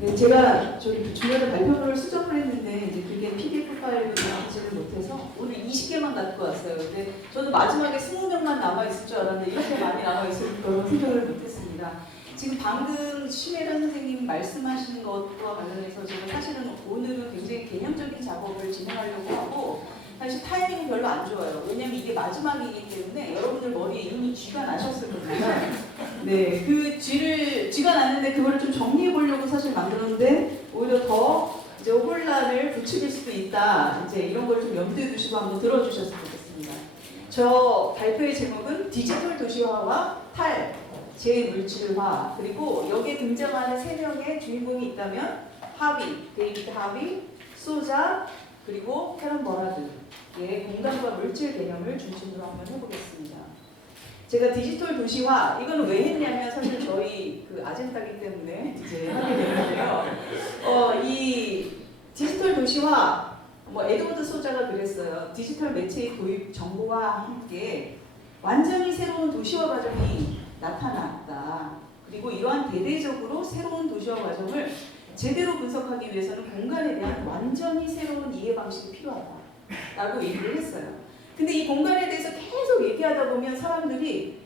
네, 제가 저기 중간에 발표를 수정을 했는데 이제 그게 PDF 파일로 나오지를 못해서 오늘 20개만 갖고 왔어요. 근데 저는 마지막에 20명만 남아있을 줄 알았는데 이렇게 많이 남아있을 거라고 생각을 못했습니다. 지금 방금 심혜란 선생님 말씀하신 것과 관련해서 제가 사실은 오늘은 굉장히 개념적인 작업을 진행하려고 하고 사실 타이밍은 별로 안 좋아요. 왜냐면 이게 마지막이기 때문에 여러분들 머리에 이미 쥐가 나셨을 겁니다. 네, 그 쥐가 났는데 그거를 좀 정리해 보려고 사실 만들었는데 오히려 더 이제 혼란을 부추길 수도 있다. 이제 이런 걸 좀 염두에 두시고 한번 들어주셨으면 좋겠습니다. 저 발표의 제목은 디지털 도시화와 재물질화, 그리고 여기에 등장하는 3명의 주인공이 있다면 데이비드 하비, 소자, 그리고 캐런 버라드의 공간과 물질 개념을 중심으로 한번 해보겠습니다. 제가 디지털 도시화, 이거는 왜 했냐면 사실 저희 그 아젠다이기 때문에 이제 하게 되는데요. 이 디지털 도시화, 에드워드 소자가 그랬어요. 디지털 매체의 도입 정보와 함께 완전히 새로운 도시화 과정이 나타났다. 그리고 이러한 대대적으로 새로운 도시화 과정을 제대로 분석하기 위해서는 공간에 대한 완전히 새로운 이해 방식이 필요하다라고 얘기를 했어요. 근데 이 공간에 대해서 계속 얘기하다 보면 사람들이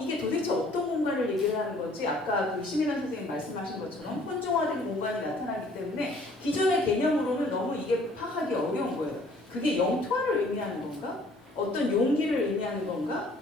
이게 도대체 어떤 공간을 얘기를 하는 건지, 아까 그 심혜란 선생님 말씀하신 것처럼 혼종화된 공간이 나타나기 때문에 기존의 개념으로는 너무 이게 파악하기 어려운 거예요. 그게 영토화를 의미하는 건가? 어떤 용기를 의미하는 건가?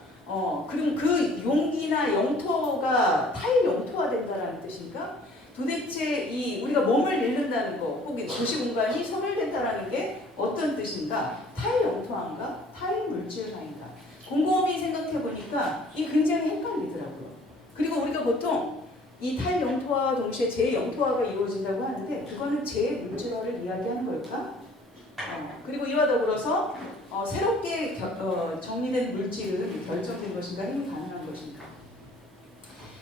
그럼 그 용기나 영토가 타일 영토화된다라는 뜻인가? 도대체 우리가 몸을 잃는다는 거, 혹은 도시 공간이 소멸된다라는 게 어떤 뜻인가? 타일 영토화인가? 타일 물질화인가? 곰곰이 생각해 보니까 이 굉장히 헷갈리더라고요. 그리고 우리가 보통 이 타일 영토화와 동시에 재영토화가 이루어진다고 하는데 그거는 재물질화를 이야기하는 걸까? 그리고 이와 더불어서 새롭게 정리된 물질은 결정된 것인가, 힘이 가능한 것인가.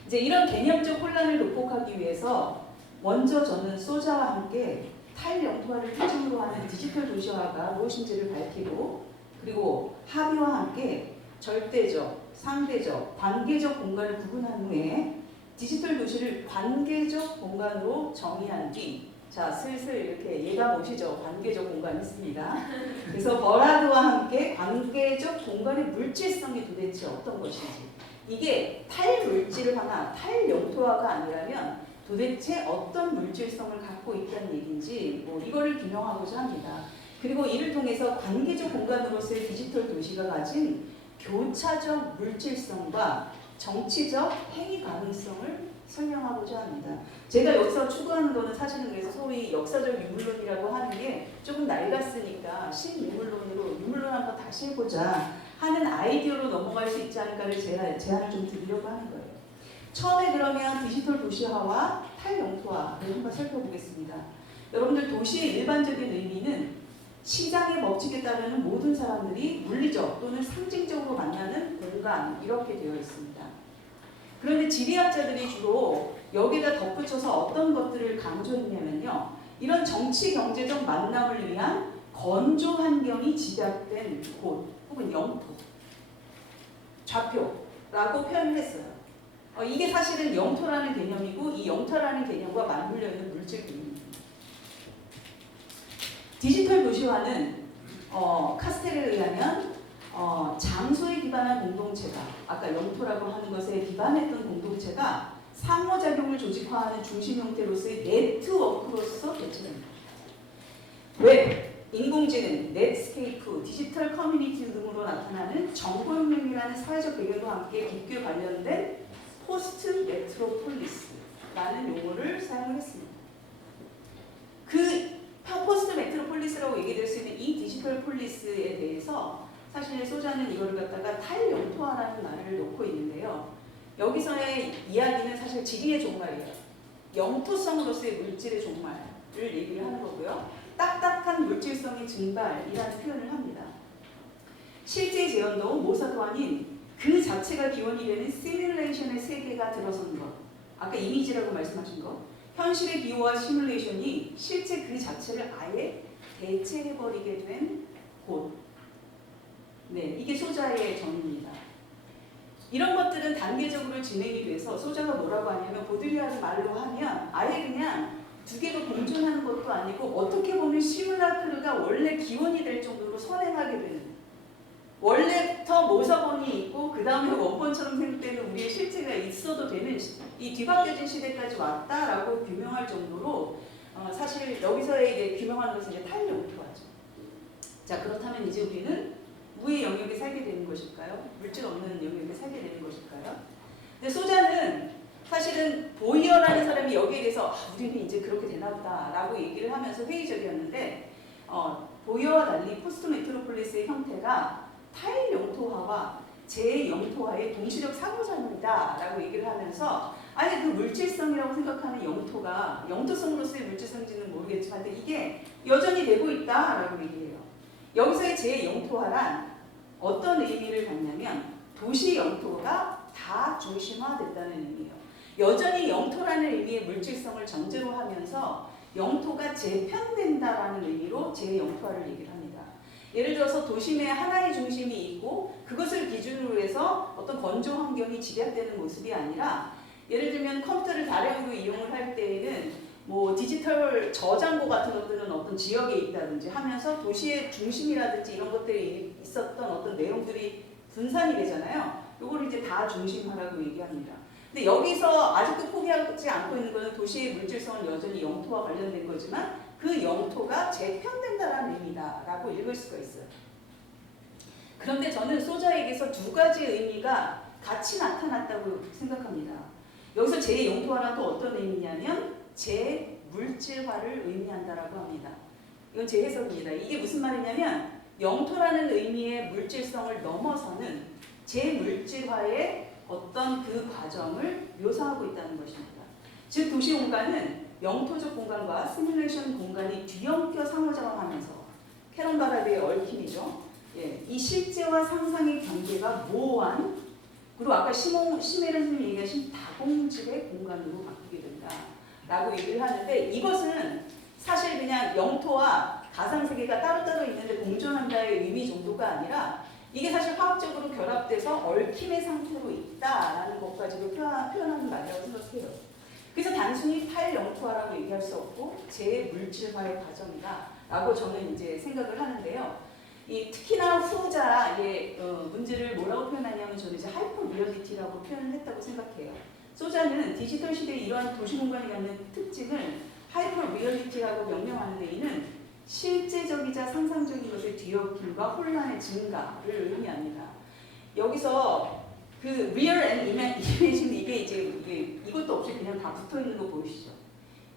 이제 이런 개념적 혼란을 극복하기 위해서 먼저 저는 소자와 함께 타일 영토화를 표준으로 하는 디지털 도시화가 무엇인지를 밝히고, 그리고 하비와 함께 절대적, 상대적, 관계적 공간을 구분한 후에 디지털 도시를 관계적 공간으로 정의한 뒤, 자, 슬슬 이렇게 예감 오시죠? 관계적 공간이 있습니다. 그래서 버라드와 함께 관계적 공간의 물질성이 도대체 어떤 것인지, 이게 타일 물질화나 타일 영토화가 아니라면 도대체 어떤 물질성을 갖고 있다는 얘기인지 이거를 규명하고자 합니다. 그리고 이를 통해서 관계적 공간으로서의 디지털 도시가 가진 교차적 물질성과 정치적 행위 가능성을 설명하고자 합니다. 제가 여기서 추구하는 거는 사실은 그래서 소위 역사적 유물론이라고 하는 게 조금 낡았으니까 신유물론으로 유물론 한번 다시 해보자 하는 아이디어로 넘어갈 수 있지 않을까를 제안을 좀 드리려고 하는 거예요. 처음에 그러면 디지털 도시화와 탈영토화를 한번 살펴보겠습니다. 여러분들 도시의 일반적인 의미는 시장의 법칙에 따르는 모든 사람들이 물리적 또는 상징적으로 만나는 공간, 이렇게 되어 있습니다. 그런데 지리학자들이 주로 여기다 덧붙여서 어떤 것들을 강조했냐면요, 이런 정치 경제적 만남을 위한 건조 환경이 집약된 곳 혹은 영토, 좌표라고 표현을 했어요. 이게 사실은 영토라는 개념이고 이 영토라는 개념과 맞물려 있는 물질 개념입니다. 디지털 도시화는 카스텔에 의하면 장소에 기반한 공동체가, 아까 영토라고 하는 것에 기반했던 공동체가 상호작용을 조직화하는 중심 형태로서의 네트워크로서 개최됩니다. 웹, 인공지능, 넷스케이프, 디지털 커뮤니티 등으로 나타나는 정보혁명이라는 사회적 배경과 함께 깊게 관련된 포스트 메트로폴리스라는 용어를 사용했습니다. 그 포스트 메트로폴리스라고 얘기될 수 있는 이 디지털 폴리스에 대해서 사실 소자는 이거를 갖다가 탈영토화라는 말을 놓고 있는데요. 여기서의 이야기는 사실 지리의 종말이에요. 영토성으로서의 물질의 종말을 얘기를 하는 거고요. 딱딱한 물질성의 증발이라는 표현을 합니다. 실제 재현도 모사도 아닌 그 자체가 기원이 되는 시뮬레이션의 세계가 들어선 것, 아까 이미지라고 말씀하신 것, 현실의 기호와 시뮬레이션이 실제 그 자체를 아예 대체해버리게 된 곳. 네, 이게 소자의 정의입니다. 이런 것들은 단계적으로 진행이 돼서 소자가 뭐라고 하냐면 보드리아르 말로 하면 아예 그냥 두 개가 공존하는 것도 아니고 어떻게 보면 시뮬라크르가 원래 기원이 될 정도로 선행하게 되는 원래부터 모서본이 있고 그 다음에 원본처럼 생각되는 우리의 실체가 있어도 되는 이 뒤바뀌어진 시대까지 왔다라고 규명할 정도로 사실 여기서의 이제 규명하는 것은 이제 타일용토하죠. 자, 그렇다면 이제 우리는 무의 영역에 살게 되는 것일까요? 물질 없는 영역에 살게 되는 것일까요? 근데 소자는 사실은 보이어라는 사람이 여기에 대해서 우리는 이제 그렇게 되나 보다 라고 얘기를 하면서 회의적이었는데 보이어와 달리 포스트 메트로폴리스의 형태가 타일 영토화와 제 영토화의 동시적 상호작용이다 라고 얘기를 하면서 아니 그 물질성이라고 생각하는 영토가 영토성으로서의 물질성인지는 모르겠지만 이게 여전히 되고 있다 라고 얘기해요. 여기서의 제 영토화란 어떤 의미를 갖냐면 도시 영토가 다 중심화됐다는 의미예요. 여전히 영토라는 의미의 물질성을 전제로 하면서 영토가 재편된다라는 의미로 재영토화를 얘기를 합니다. 예를 들어서 도심에 하나의 중심이 있고 그것을 기준으로 해서 어떤 건조 환경이 집약되는 모습이 아니라 예를 들면 컴퓨터를 다량으로 이용을 할 때에는 뭐 디지털 저장고 같은 것들은 어떤 지역에 있다든지 하면서 도시의 중심이라든지 이런 것들이 있었던 어떤 내용들이 분산이 되잖아요. 요걸 이제 다 중심화라고 얘기합니다. 근데 여기서 아직도 포기하지 않고 있는 것은 도시의 물질성은 여전히 영토와 관련된 거지만 그 영토가 재편된다라는 의미다라고 읽을 수가 있어요. 그런데 저는 소자에게서 두 가지 의미가 같이 나타났다고 생각합니다. 여기서 재영토화란 또 어떤 의미냐면 재물질화를 의미한다라고 합니다. 이건 제 해석입니다. 이게 무슨 말이냐면 영토라는 의미의 물질성을 넘어서는 재물질화의 어떤 그 과정을 묘사하고 있다는 것입니다. 즉 도시 공간은 영토적 공간과 시뮬레이션 공간이 뒤엉켜 상호작용하면서 캐런 바라드의 얽힘이죠. 예, 이 실제와 상상의 경계가 모호한 그리고 아까 시메르 선생님이 얘기하신 다공질의 공간으로 바뀌게 된다라고 얘기를 하는데 이것은 사실 그냥 영토와 가상세계가 따로따로 있는데 공존한다의 의미 정도가 아니라 이게 사실 화학적으로 결합돼서 얽힘의 상태로 있다라는 것까지도 표현하는 말이라고 생각해요. 그래서 단순히 탈영토화라고 얘기할 수 없고 재물질화의 과정이다라고 저는 이제 생각을 하는데요. 특히나 후자의 문제를 뭐라고 표현하냐면 저는 이제 하이퍼 리얼리티라고 표현을 했다고 생각해요. 소자는 디지털 시대의 이러한 도시 공간이 갖는 특징을 하이퍼 리얼리티라고 명명하는 데에는 실제적이자 상상적인 것의 뒤엉킴과 혼란의 증가를 의미합니다. 여기서 그 real and imagination 이게 이것도 없이 그냥 다 붙어 있는 거 보이시죠?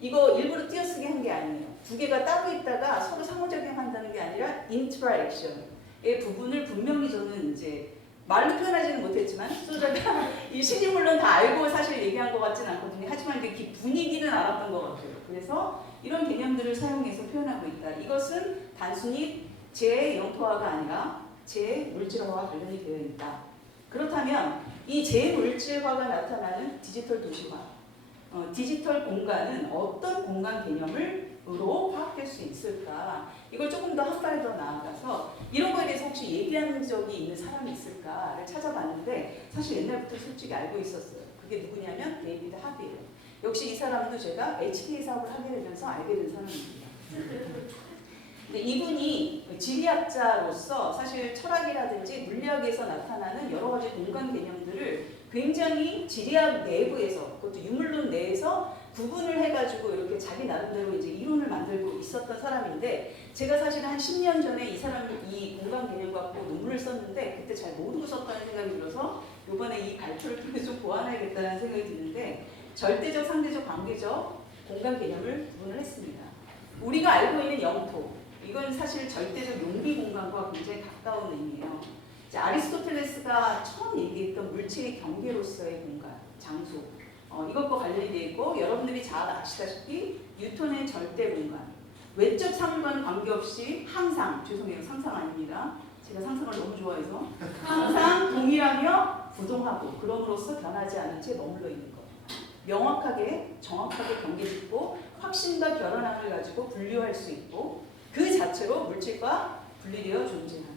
이거 일부러 띄어쓰기 한 게 아니에요. 두 개가 따로 있다가 서로 상호작용한다는 게 아니라 interaction의 부분을 분명히 저는 이제 말로 표현하지는 못했지만 소자가 이 신유물론 다 알고 사실 얘기한 것 같지는 않거든요. 하지만 그 분위기는 알았던 것 같아요. 그래서 이런 개념들을 사용해서 표현하고 있다. 이것은 단순히 재영토화가 아니라 재물질화와 관련이 되어 있다. 그렇다면 이 재물질화가 나타나는 디지털 도시화, 디지털 공간은 어떤 공간 개념으로 파악될 수 있을까? 이걸 조금 더 한 발 더 나아가서 이런 거에 대해서 혹시 얘기한 적이 있는 사람이 있을까를 찾아봤는데 사실 옛날부터 솔직히 알고 있었어요. 그게 누구냐면 데이비드 하비예요. 역시 이 사람도 제가 HK 사업을 하게 되면서 알게 된 사람입니다. 근데 이분이 지리학자로서 사실 철학이라든지 물리학에서 나타나는 여러 가지 공간 개념들을 굉장히 지리학 내부에서 그것도 유물론 내에서 구분을 해가지고 이렇게 자기 나름대로 이제 이론을 만들고 있었던 사람인데 제가 사실 한 10년 전에 이 사람이 이 공간 개념 갖고 논문을 썼는데 그때 잘 모르고 썼다는 생각이 들어서 이번에 이 발표를 통해서 좀 보완해야겠다는 생각이 드는데 절대적, 상대적, 관계적 공간 개념을 구분을 했습니다. 우리가 알고 있는 영토 이건 사실 절대적 용기 공간과 굉장히 가까운 의미예요. 아리스토텔레스가 처음 얘기했던 물질의 경계로서의 공간, 장소 이것과 관련이 되어 있고 여러분들이 잘 아시다시피 뉴턴의 절대 공간 외적 사물과는 관계없이 항상 죄송해요 상상 아닙니다. 제가 상상을 너무 좋아해서 항상 동일하며 부동하고 그럼으로써 변하지 않은 채 머물러 있는 것 명확하게 정확하게 경계짓고 확신과 결연함을 가지고 분류할 수 있고 그 자체로 물질과 분리되어 존재합니다.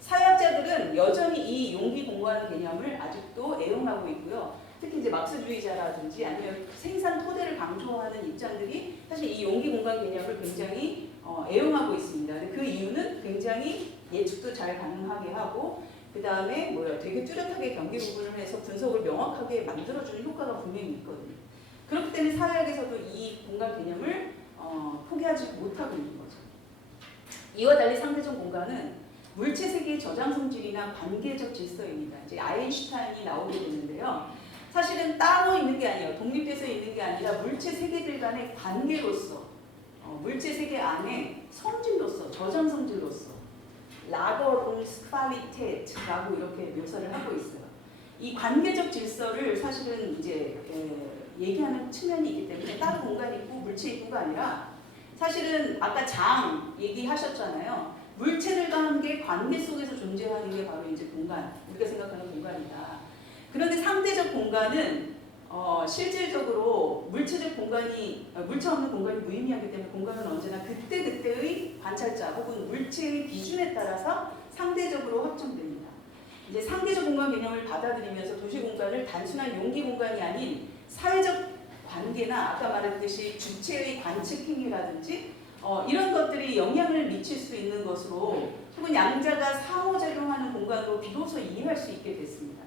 사회학자들은 여전히 이 용기 공간 개념을 아직도 애용하고 있고요. 특히 이제 막스주의자라든지 아니면 생산 토대를 강조하는 입장 연구자들이 사실 이 용기 공간 개념을 굉장히 애용하고 있습니다. 근데 그 이유는 굉장히 예측도 잘 가능하게 하고 그 다음에 되게 뚜렷하게 경계 구분을 해서 분석을 명확하게 만들어주는 효과가 분명히 있거든요. 그렇기 때문에 사회학에서도 이 공간 개념을 포기하지 못하고 있는 거죠. 이와 달리 상대적 공간은 물체 세계의 저장 성질이나 관계적 질서입니다. 이제 아인슈타인이 나오게 되는데요. 사실은 따로 있는 게 아니에요. 독립돼서 있는 게 아니라 물체 세계들 간의 관계로서, 물체 세계 안에 성질로서, 저장 성질로서 라거롱스파리테트라고 이렇게 묘사를 하고 있어요. 이 관계적 질서를 사실은 이제 얘기하는 측면이 있기 때문에 따로 공간이 있고 물체 있고가 아니라 사실은 아까 장 얘기하셨잖아요. 물체들과 함께 관계 속에서 존재하는 게 바로 이제 공간, 우리가 생각하는 공간이다. 그런데 상대적 공간은 실질적으로 물체적 공간이 물체 없는 공간이 무의미하기 때문에 공간은 언제나 그때그때의 관찰자 혹은 물체의 기준에 따라서 상대적으로 확정됩니다. 이제 상대적 공간 개념을 받아들이면서 도시 공간을 단순한 용기 공간이 아닌 사회적 관계나 아까 말했듯이 주체의 관측 행위라든지 이런 것들이 영향을 미칠 수 있는 것으로 혹은 양자가 상호작용하는 공간으로 비로소 이해할 수 있게 됐습니다.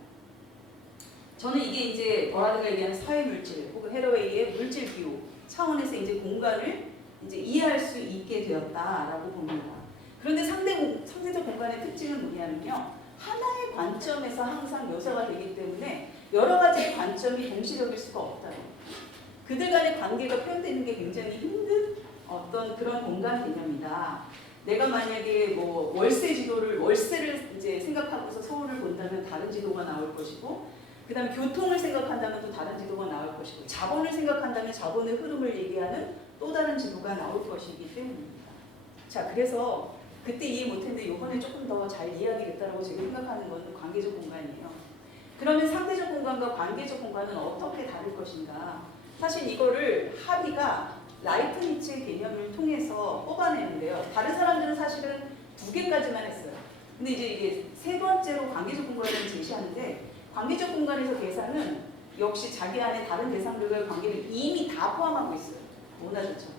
저는 이게 이제 버라드가 얘기하는 사회물질 혹은 헤러웨이의 물질 비유 차원에서 이제 공간을 이제 이해할 수 있게 되었다라고 봅니다. 그런데 상대적 공간의 특징은 뭐냐면요. 하나의 관점에서 항상 묘사가 되기 때문에 여러 가지의 관점이 동시적일 수가 없다는 거예요. 그들 간의 관계가 표현되는 게 굉장히 힘든 어떤 그런 공간 개념이다. 내가 만약에 월세를 이제 생각하고서 서울을 본다면 다른 지도가 나올 것이고, 그 다음에 교통을 생각한다면 또 다른 지도가 나올 것이고, 자본을 생각한다면 자본의 흐름을 얘기하는 또 다른 지도가 나올 것이기 때문입니다. 자, 그래서 그때 이해 못했는데 이번에 조금 더 잘 이해하겠다라고 제가 생각하는 것은 관계적 공간이에요. 그러면 상대적 공간과 관계적 공간은 어떻게 다를 것인가? 사실 이거를 하비가 라이프니츠의 개념을 통해서 뽑아내는데요. 다른 사람들은 사실은 2개까지만 했어요. 근데 이제 이게 3번째로 관계적 공간을 제시하는데 관계적 공간에서 대상은 역시 자기 안에 다른 대상들과의 관계를 이미 다 포함하고 있어요. 원하셨죠?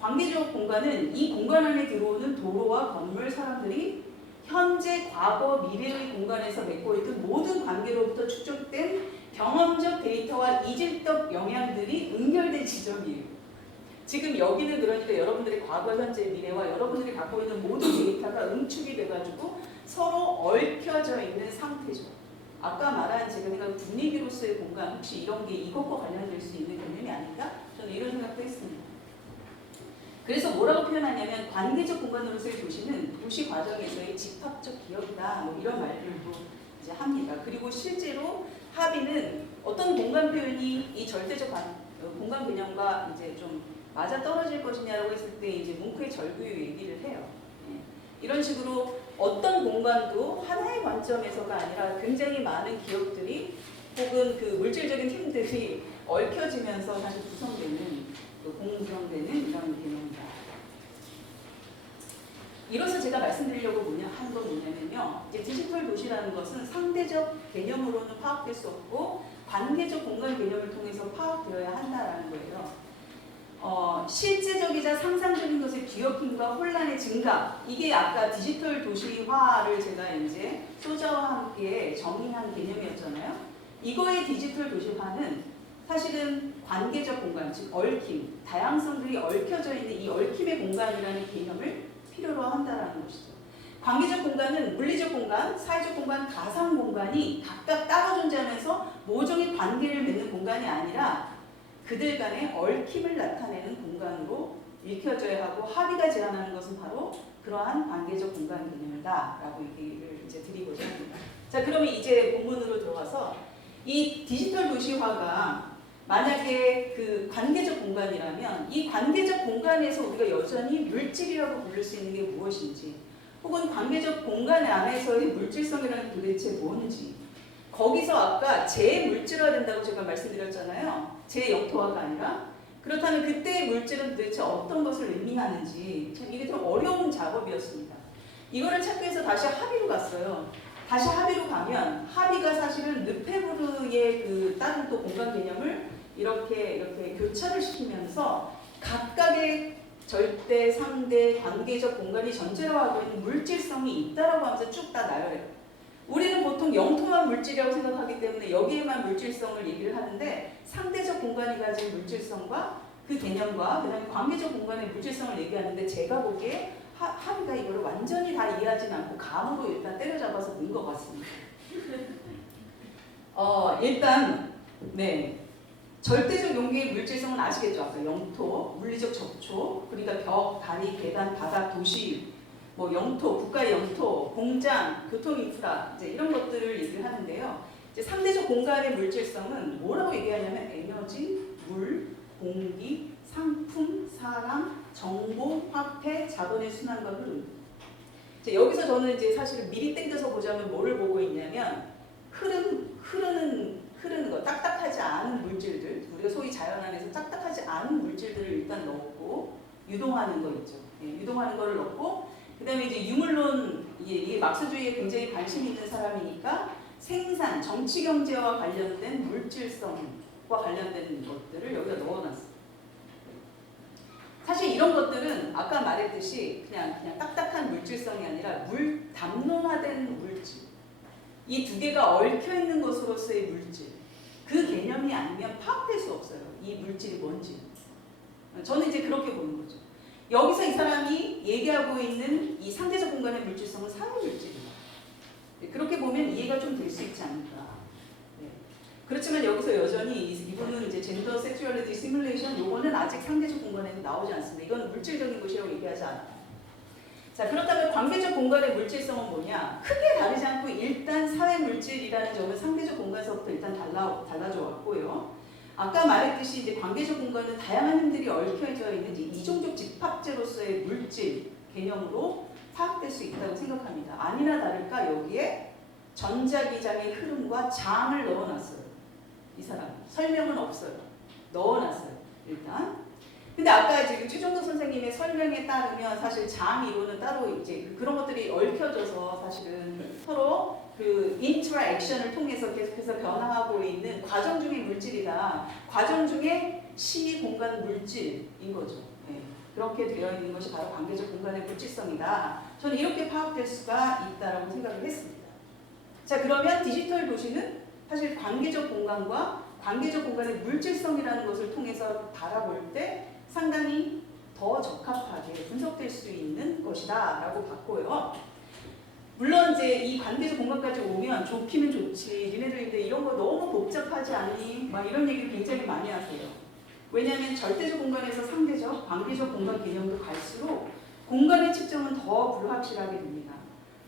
관계적 공간은 이 공간 안에 들어오는 도로와 건물, 사람들이 현재, 과거, 미래의 공간에서 맺고 있던 모든 관계로부터 축적된 경험적 데이터와 이질적 영향들이 응결된 지점이에요. 지금 여기는 그러니까 여러분들의 과거, 현재, 미래와 여러분들이 갖고 있는 모든 데이터가 응축이 돼가지고 서로 얽혀져 있는 상태죠. 아까 말한 제가 생각한 분위기로서의 공간, 혹시 이런 게 이것과 관련될 수 있는 개념이 아닌가? 저는 이런 생각도 했습니다. 그래서 뭐라고 표현하냐면 관계적 공간으로서의 도시는 도시 과정에서의 집합적 기억이다. 이런 말들도 이제 합니다. 그리고 실제로 하비는 어떤 공간 표현이 이 절대적 공간 개념과 이제 좀 맞아 떨어질 것이냐라고 했을 때 이제 뭉크의 절규의 얘기를 해요. 이런 식으로 어떤 공간도 하나의 관점에서가 아니라 굉장히 많은 기억들이 혹은 그 물질적인 힘들이 얽혀지면서 다시 구성되는 공구성되는 이런 개념입니다. 이로써 제가 말씀드리려고 하는 건 뭐냐면요. 이제 디지털 도시라는 것은 상대적 개념으로는 파악될 수 없고 관계적 공간 개념을 통해서 파악되어야 한다라는 거예요. 실제적이자 상상적인 것의 뒤엎힘과 혼란의 증가, 이게 아까 디지털 도시화를 제가 이제 소자와 함께 정의한 개념이었잖아요. 이거의 디지털 도시화는 사실은 관계적 공간, 즉 얽힘, 다양성들이 얽혀져 있는 이 얽힘의 공간이라는 개념을 필요로 한다는 것이죠. 관계적 공간은 물리적 공간, 사회적 공간, 가상 공간이 각각 따로 존재하면서 모종의 관계를 맺는 공간이 아니라 그들 간의 얽힘을 나타내는 공간으로 읽혀져야 하고 하비가 제안하는 것은 바로 그러한 관계적 공간 개념이다라고 얘기를 이제 드리고자 합니다. 자, 그러면 이제 본문으로 들어가서 이 디지털 도시화가 만약에 그 관계적 공간이라면 이 관계적 공간에서 우리가 여전히 물질이라고 부를 수 있는 게 무엇인지 혹은 관계적 공간 안에서의 물질성이라는 도대체 뭔지 거기서 아까 재물질화된다고 제가 말씀드렸잖아요. 재영토화가 아니라 그렇다면 그때의 물질은 도대체 어떤 것을 의미하는지 참 이게 좀 어려운 작업이었습니다. 이거를 찾기 위해서 다시 하비로 갔어요. 다시 하비로 가면 하비가 사실은 르페브르의 그 다른 또 공간 개념을 이렇게 교차를 시키면서 각각의 절대, 상대, 관계적 공간이 전제로 하고 있는 물질성이 있다라고 하면서 쭉 다 나열해요. 우리는 보통 영토만 물질이라고 생각하기 때문에 여기에만 물질성을 얘기를 하는데 상대적 공간이 가진 물질성과 그 개념과 그 다음에 관계적 공간의 물질성을 얘기하는데 제가 보기에 하루가 이걸 완전히 다 이해하진 않고 감으로 일단 때려잡아서 본 것 같습니다. 일단 네. 절대적 용기의 물질성은 아시겠죠? 아까 영토, 물리적 접촉, 그러니까 벽, 다리, 계단, 바닥, 도시, 뭐 영토, 국가의 영토, 공장, 교통인프라 이제 이런 것들을 얘기를 하는데요. 이제 상대적 공간의 물질성은 뭐라고 얘기하냐면 에너지, 물, 공기, 상품, 사람, 정보, 화폐, 자본의 순환과 흐름. 이제 여기서 저는 이제 사실 미리 땡겨서 보자면 뭐를 보고 있냐면 흐르는 거, 딱딱하지 않은 물질들, 우리가 소위 자연 안에서 딱딱하지 않은 물질들을 일단 넣고 유동하는 거 있죠. 예, 유동하는 거를 넣고 그 다음에 이제 유물론, 이게 막스주의에 굉장히 관심 있는 사람이니까 생산, 정치 경제와 관련된 물질성과 관련된 것들을 여기다 넣어놨어요. 사실 이런 것들은 아까 말했듯이 그냥 딱딱한 물질성이 아니라 담론화된 물질. 이 두 개가 얽혀 있는 것으로서의 물질. 그 개념이 아니면 파악될 수 없어요. 이 물질이 뭔지. 저는 이제 그렇게 보는 거죠. 여기서 이 사람이 얘기하고 있는 이 상대적 공간의 물질성은 사회물질이다. 그렇게 보면 이해가 좀 될 수 있지 않을까. 네. 그렇지만 여기서 여전히 이분은 이제 젠더 섹슈얼리티 시뮬레이션 요거는 아직 상대적 공간에서 나오지 않습니다. 이거는 물질적인 것이라고 얘기하지 않아요. 자, 그렇다면 관계적 공간의 물질성은 뭐냐? 크게 다르지 않고 일단 사회물질이라는 점은 상대적 공간에서부터 일단 달라져 왔고요. 아까 말했듯이 이제 관계적 공간은 다양한 힘들이 얽혀져 있는 이종적 집합제로서의 물질 개념으로 파악될 수 있다고 생각합니다. 아니나 다를까 여기에 전자기장의 흐름과 장을 넣어놨어요. 이 사람 설명은 없어요. 넣어놨어요. 일단. 근데 아까 지금 최종덕 선생님의 설명에 따르면 사실 장 이론은 따로 이제 그런 것들이 얽혀져서 사실은 서로 그 인트라액션을 통해서 계속해서 변화하고 있는 과정 중의 물질이다. 과정 중에 시 공간 물질인 거죠. 네. 그렇게 되어 있는 것이 바로 관계적 공간의 물질성이다. 저는 이렇게 파악될 수가 있다라고 생각을 했습니다. 자, 그러면 디지털 도시는 사실 관계적 공간과 관계적 공간의 물질성이라는 것을 통해서 바라볼 때 상당히 더 적합하게 분석될 수 있는 것이다 라고 봤고요. 물론 이제 이 관계적 공간까지 오면 좁히면 좋지. 니네들인데 이런 거 너무 복잡하지 않니? 막 이런 얘기를 굉장히 많이 하세요. 왜냐하면 절대적 공간에서 상대적, 관계적 공간 개념도 갈수록 공간의 측정은 더 불확실하게 됩니다.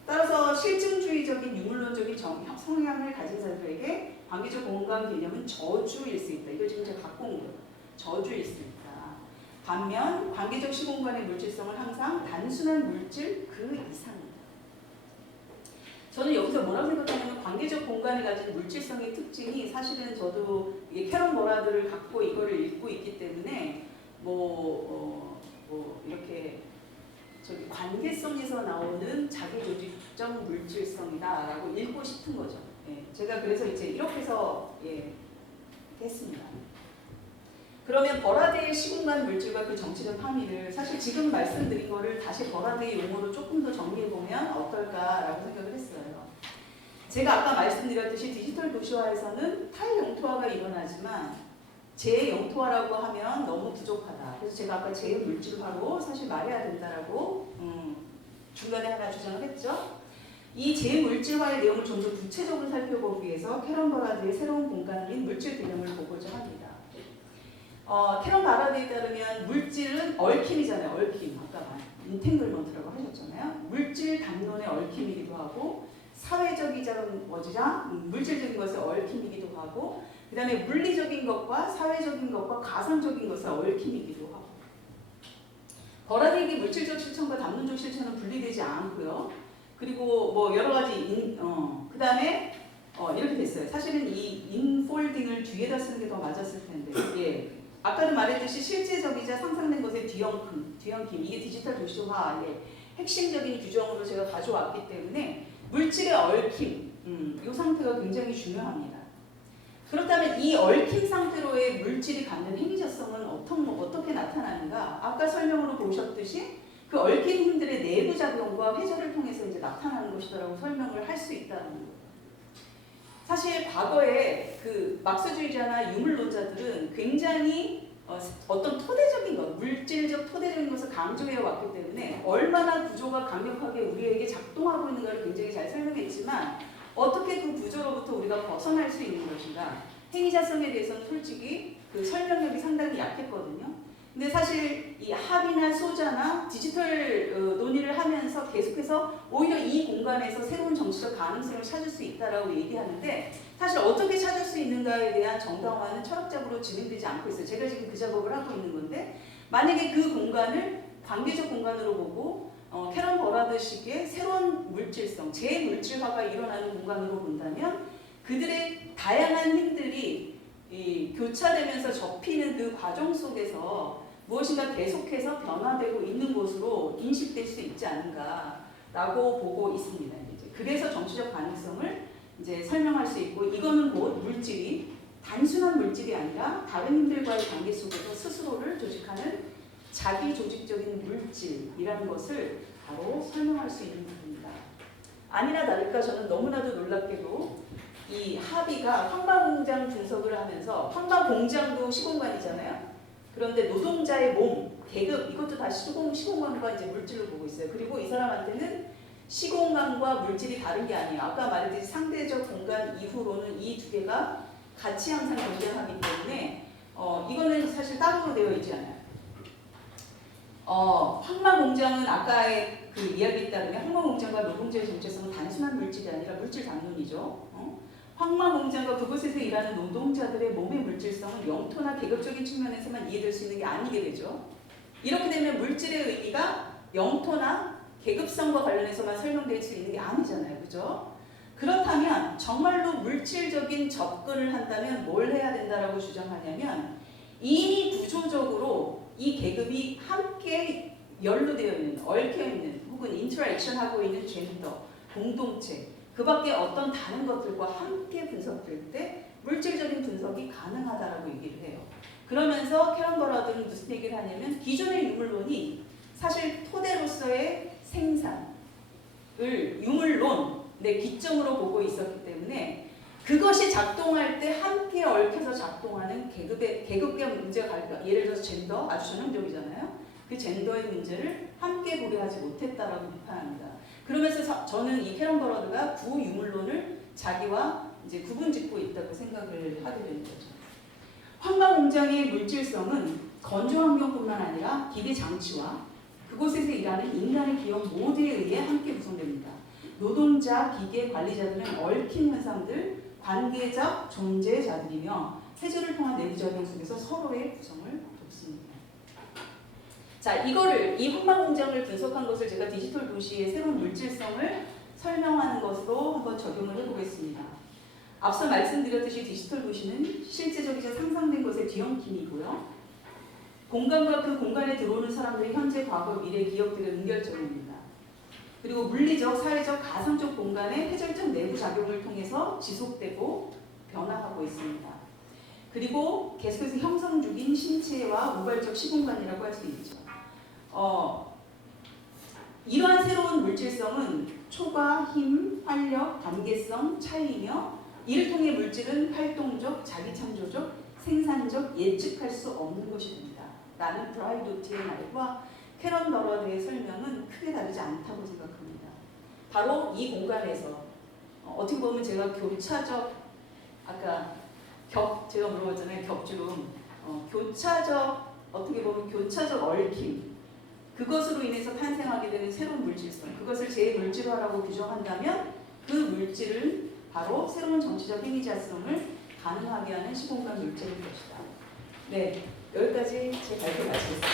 따라서 실증주의적인 유물론적인 성향을 가진 사람들에게 관계적 공간 개념은 저주일 수 있다. 이걸 지금 제가 갖고 온 거예요. 저주일 수 있다. 반면 관계적 시공간의 물질성은 항상 단순한 물질 그 이상입니다. 저는 여기서 뭐라고 생각하냐면 관계적 공간이 가진 물질성의 특징이 사실은 저도 캐런 버라드를 갖고 이거를 읽고 있기 때문에 이렇게 저기 관계성에서 나오는 자기조직적 물질성이다라고 읽고 싶은 거죠. 예, 제가 그래서 이제 이렇게 해서 했습니다. 그러면 버라드의 시공간 물질과 그 정치적 함의를 사실 지금 말씀드린 거를 다시 버라드의 용어로 조금 더 정리해보면 어떨까라고 생각을 했어요. 제가 아까 말씀드렸듯이 디지털 도시화에서는 탈영토화가 일어나지만 재영토화라고 하면 너무 부족하다. 그래서 제가 아까 재물질화로 사실 말해야 된다라고 중간에 하나 주장을 했죠. 이 재물질화의 내용을 좀 더 구체적으로 살펴보기 위해서 캐런 버라드의 새로운 공간인 물질 개념을 보고자 합니다. 캐런 버라드에 따르면 물질은 얽힘이잖아요. 얽힘. 아까 인탱글먼트라고 하셨잖아요. 물질 담론의 얽힘이기도 하고 사회적이자는 물질적인 것의 얽힘이기도 하고 그 다음에 물리적인 것과 사회적인 것과 가상적인 것의 얽힘이기도 하고 버라드에게 물질적 실천과 담론적 실천은 분리되지 않고요. 그리고 뭐 여러 가지 그 다음에 이렇게 됐어요. 사실은 이 인폴딩을 뒤에다 쓰는 게 더 맞았을 텐데 예. 아까도 말했듯이 실제적이자 상상된 것의 뒤엉킴 이게 디지털 도시화의 핵심적인 규정으로 제가 가져왔기 때문에 물질의 얽힘 이 상태가 굉장히 중요합니다. 그렇다면 이 얽힌 상태로의 물질이 갖는 행위자성은 어떻게 나타나는가? 아까 설명으로 보셨듯이 그 얽힌 힘들의 내부 작용과 회전을 통해서 이제 나타나는 것이라고 설명을 할 수 있다는 거예요. 사실 과거에 그 막스주의자나 유물론자들은 굉장히 어떤 토대적인 것, 물질적 토대적인 것을 강조해 왔기 때문에 얼마나 구조가 강력하게 우리에게 작동하고 있는가를 굉장히 잘 설명했지만 어떻게 그 구조로부터 우리가 벗어날 수 있는 것인가? 행위자성에 대해서는 솔직히 그 설명력이 상당히 약했거든요. 근데 사실 이 합이나 소자나 디지털 논의를 하면서 계속해서 오히려 이 공간에서 새로운 정치적 가능성을 찾을 수 있다라고 얘기하는데 사실 어떻게 찾을 수 있는가에 대한 정당화는 철학적으로 진행되지 않고 있어요. 제가 지금 그 작업을 하고 있는 건데 만약에 그 공간을 관계적 공간으로 보고 캐런 버라드식의 새로운 물질성, 재물질화가 일어나는 공간으로 본다면 그들의 다양한 힘들이 교차되면서 접히는 그 과정 속에서 무엇인가 계속해서 변화되고 있는 것으로 인식될 수 있지 않은가라고 보고 있습니다. 그래서 정치적 가능성을 이제 설명할 수 있고 이거는 곧 물질이 단순한 물질이 아니라 다른 힘들과의 관계 속에서 스스로를 조직하는 자기 조직적인 물질이라는 것을 바로 설명할 수 있는 부분입니다. 아니나 다를까 저는 너무나도 놀랍게도 이 하비가 황마공장 분석을 하면서 황마공장도 시공간이잖아요. 그런데 노동자의 몸, 계급 이것도 다 시공간과 이제 물질로 보고 있어요. 그리고 이 사람한테는 시공간과 물질이 다른 게 아니에요. 아까 말했듯이 상대적 공간 이후로는 이 두 개가 같이 항상 존재하기 때문에 이거는 사실 따로 되어 있지 않아요. 황마공장은 아까의 그 이야기에 따르면 황마공장과 노동자의 정체성은 단순한 물질이 아니라 물질 담론이죠. 황마공장과 그곳에서 일하는 노동자들의 몸의 물질성은 영토나 계급적인 측면에서만 이해될 수 있는 게 아니게 되죠. 이렇게 되면 물질의 의미가 영토나 계급성과 관련해서만 설명될 수 있는 게 아니잖아요. 그죠? 그렇다면 정말로 물질적인 접근을 한다면 뭘 해야 된다라고 주장하냐면 이미 구조적으로 이 계급이 함께 연루되어 있는, 얽혀 있는 혹은 인터랙션하고 있는 젠더, 공동체 그 밖에 어떤 다른 것들과 함께 분석될 때 물질적인 분석이 가능하다라고 얘기를 해요. 그러면서 캐런 버라드는 무슨 얘기를 하냐면 기존의 유물론이 사실 토대로서의 생산을 유물론의 기점으로 보고 있었기 때문에 그것이 작동할 때 함께 얽혀서 작동하는 계급의 문제가 갈까? 예를 들어서 젠더 아주 전형적이잖아요. 그 젠더의 문제를 함께 고려하지 못했다라고 비판합니다. 그러면서 저는 이 캐런 버라드가 구유물론을 자기와 이제 구분짓고 있다고 생각을 하게 되는 거죠. 황마공장의 물질성은 건조 환경뿐만 아니라 기계 장치와 그곳에서 일하는 인간의 기업 모두에 의해 함께 구성됩니다. 노동자, 기계, 관리자들은 얽힌 현상들, 관계적 존재자들이며 회전을 통한 내부작용 속에서 서로의 구성을 돕습니다. 자, 이 황마공장을 분석한 것을 제가 디지털 도시의 새로운 물질성을 설명하는 것으로 한번 적용을 해보겠습니다. 앞서 말씀드렸듯이 디지털 도시는 실제적이자 상상된 것의 뒤엉킴이고요. 공간과 그 공간에 들어오는 사람들의 현재, 과거, 미래 기억들의 은결점입니다. 그리고 물리적, 사회적, 가상적 공간의 회절적 내부 작용을 통해서 지속되고 변화하고 있습니다. 그리고 계속해서 형성 중인 신체와 우발적 시공간이라고 할 수 있죠. 이러한 새로운 물질성은 초과, 힘, 활력, 관계성, 차이이며 이를 통해 물질은 활동적, 자기창조적, 생산적, 예측할 수 없는 것이 됩니다. 라는 브라이도트의 말과 캐런 버라드의 설명은 크게 다르지 않다고 생각합니다. 바로 이 공간에서 어떻게 보면 제가 교차적, 아까 제가 물어봤잖아요. 격주름. 어떻게 보면 교차적 얽힘. 그것으로 인해서 탄생하게 되는 새로운 물질성. 그것을 재물질화라고 규정한다면 그 물질은 바로 새로운 정치적 행위자성을 가능하게 하는 시공간 물질인 것이다. 네, 여기까지 제 발표 마치겠습니다.